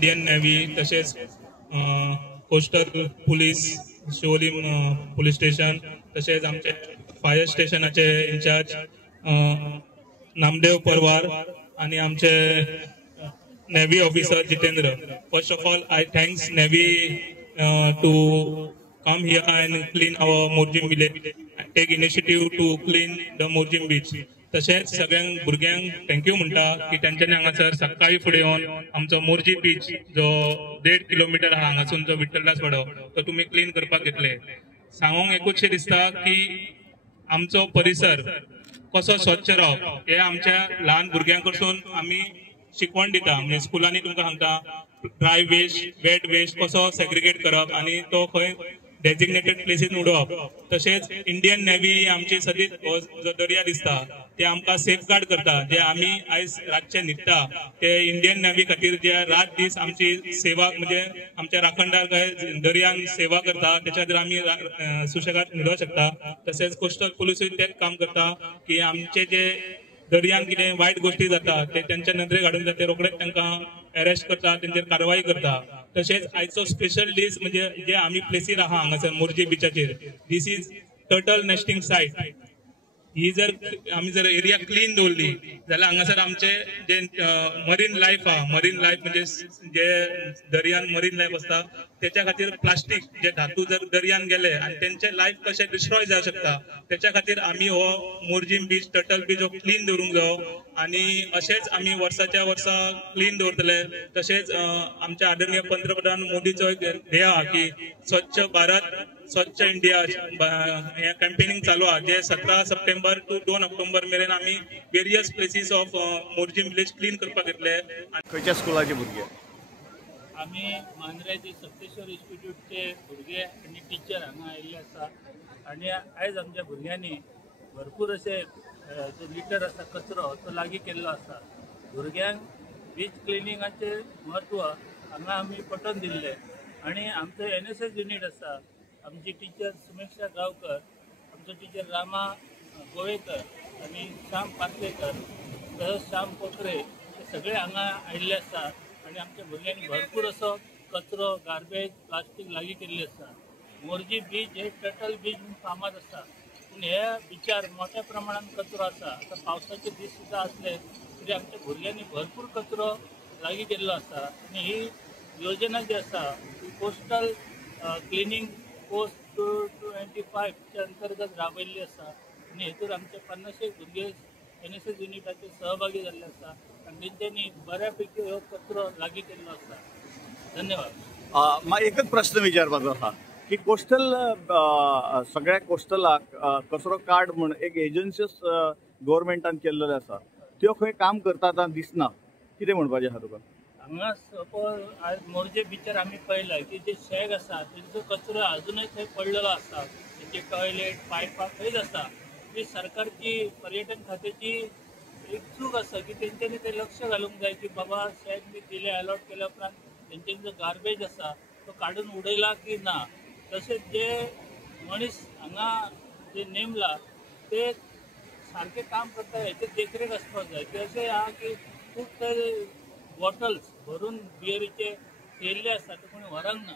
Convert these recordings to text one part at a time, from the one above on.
Indian navy तसेच coastal police Shivolim police station तसेच आमचे फायर स्टेशनाचे इंचार्ज नामदेव परवार आणि आमचे navy officer Jitendra. First of all I thanks navy to come here and clean our Morjim village, take initiative to clean the Morjim beach. तसेच सगळ्यांक भुरग्यांक thank you म्हणटा की त्यांच्यानी हांगासर सकाळी फुडें येवन आमचो मोर्जी बीच जो 1.5 किलोमीटर आहा हांगासून जो विठ्ठलदास वाडो तो तुमी क्लीन करपाक घेतले. सांगूंक एकूचशें दिसता की आमचो परिसर कसो स्वच्छ रावप हे आमच्या ल्हान भुरग्यां कडसून आमी शिकवण दिता. म्हणजे स्कुलांनी तुमकां सांगता ड्राय वेस्ट वेट वेस्ट कसो सेग्रिगेट करप आणि तो खंय डेजिग्नेटेड प्लेसीन उडोवप. तशेंच इंडियन नेव्ही आमची सदीच जो दर्या दिसता ते आमकां सेफ गार्ड करता. जे आमी आयज रातचे न्हिदता ते इंडियन नेव्ही खातीर जे रात दीस आमची सेवा म्हणजे आमच्या राखणदार दर्यान सेवा करता त्याच्या खातीर आमी सुशेगाद न्हिदोंक शकता. तशेंच कोस्टल पुलिसूय तेच काम करता की आमचे जे दर्यान कितें वायट गोष्टी जाता ते त्यांच्या नदरेक हाडून ते रोखडेच तांकां अरेस्ट करता, तेंचेर कारवाई करता. तशेंच आयचो स्पेशल डीस म्हणजे जे आमी प्लेसीर आहा हांगासर मोर्जी बिचाचेर, दिस इज टर्टल नेस्टिंग सायट. ही जर आमी जर एरिया क्लीन दवरली जाल्यार हांगासर आमचे जे मरीन लायफ आहा, मरीन लायफ म्हणजे जे दर्यान मरीन लायफ असता त्याच्या खातीर प्लास्टीक जे धातू जर दर्यान गेले आणि त्यांचे लायफ कशें डिस्ट्रॉय जावंक शकता त्याच्या खातीर आमी हो मोर्जीम बीच टर्टल बीच हो क्लीन दवरूंक जायो. आणि अशेंच आमी वर्साच्या वर्सा क्लीन दवरतले. तशेंच आमच्या आदरणीय पंतप्रधान मोदीचो एक ध्येय आहा की स्वच्छ भारत स्वच्छ इंडिया हे कॅम्पेनिंग चालू आहा जे 17 सप्टेंबर टू 2 ऑक्टोबर मेरेन आमी various places of Morjim village clean करपाक घेतले. खंयच्या स्कुलाचे भुरगे? आमी मांद्रेचे सप्तेश्वर इन्स्टिट्यूटचे भुरगे आनी टिचर हांगा आयिल्ले आसा. आनी आयज आमच्या भुरग्यांनी भरपूर अशे जो लिटर आसा कचरो तो लागीं केल्लो आसा. भुरग्यांक बीच क्लिनिंगाचे म्हत्व हांगा आमी पटोवन दिल्ले. आनी आमचो NSS युनिट आसा, आमची टिचर सुमेक्षा गांवकर, आमचो टिचर रामा गोवेकर आनी श्याम पार्सेकर तशेंच श्याम पोखरे हे सगळे हांगा आयिल्ले आसा. आनी आमच्या भुरग्यांनी भरपूर असो कचरो गार्बेज प्लास्टीक लागीं केल्ली आसा. मोर्जी बीच हे टर्टल बीच म्हणून फामाद आसा, पूण ह्या बिचार मोठ्या प्रमाणात कचरो आसा. आतां पावसाचे दीस सुद्दां असले तरी आमच्या भुरग्यांनी भरपूर कचरो लागीं केल्लो आसा. आनी ही योजना जी आसा ती कोस्टल क्लिनिंग पोस्ट 225 च्या अंतर्गत राबयल्ली आसा. आनी हेतून आमचे 50 भुरगे NSS युनिटाचे सहभागी जाल्ले आसा आनी तेंच्यांनी बऱ्यापैकी हो कचरो लागीं केल्लो आसा. धन्यवाद. म्हाका एकच प्रश्न विचारपाचो आहा की कोस्टल सगळ्या कोस्टलाक कचरो कार्ड म्हण एक एजन्सीज गव्हर्मेंटान केल्लेले आसा, त्यो खंय काम करता दिसना. कितें म्हणपाचें आहा तुका? हांगा सपोज आज मोर्जे बिचार आमी पळयला की जे शेग आसा तेंचो कचरो अजूनय थंय पडलेलो आसा. तेंचे टॉयलेट पायपां थंयच आसा. ही सरकारची पर्यटन खात्याची एक चूक आसा की तेंच्यांनी ते लक्ष घालूंक जाय की बाबा शेग बी दिले अलॉट केल्या उपरांत तेंच्यांनी जो गार्बेज आसा तो काडून उडयला की ना. तशेंच जे मनीस हांगा जे नेमला ते सारकें काम करता हेचेर देखरेख आसपाक जाय. ते अशें आहा की खूब ते बॉटल्स भरून बियरीचे येयल्ले आसा ते कोणी व्हरंक ना.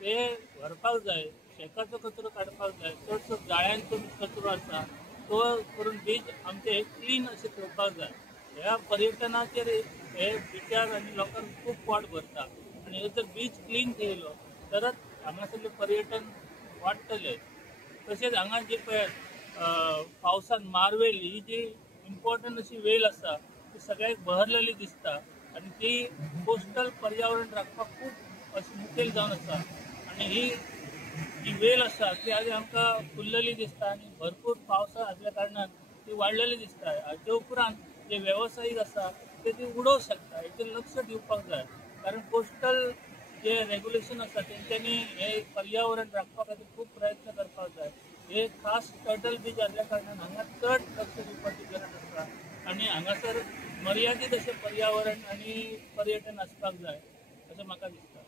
ते व्हरपाक जाय. शेकाचो कचरो काडपाक जाय. चडसो जाळ्यांचो कचरो आसा तो करून बीच आमचे हे क्लीन अशें ठेवपाक जाय. ह्या पर्यटनाचेर हे बिचार आनी लोकांक खूब पोट भरता. आनी ह्यो जर बीच क्लीन केलो तरच हांगासरलें पर्यटन वाडटलें. तशेंच हांगा जे पळय पावसान मार्वेल ही जी इम्पॉर्टंट अशी वेल आसा ती सगळ्याक बहरलेली दिसता. आनी ती कोस्टल पर्यावरण राखपाक खूब अशी मुखेल जावन आसा. आनी ही जी वेल आसा ती आयज आमकां फुल्लली दिसता आनी भरपूर पावसा आसल्या कारणान ती वाडलेली दिसता. हाचे उपरांत जे वेवसायीक आसा ते ती उडोवंक शकता. हेचेर लक्ष दिवपाक जाय. कारण कोस्टल जे रेग्युलेशन आसा तेंच्यांनी हे पर्यावरण राखपा खातीर खूब प्रयत्न करपाक जाय. हे खास टर्टल बीच आसल्या कारणान हांगा चड लक्ष दिवपाची गरज आसा. आनी हांगासर मर्यादीत अशें पर्यावरण आनी पर्यटन आसपाक जाय अशें म्हाका दिसता.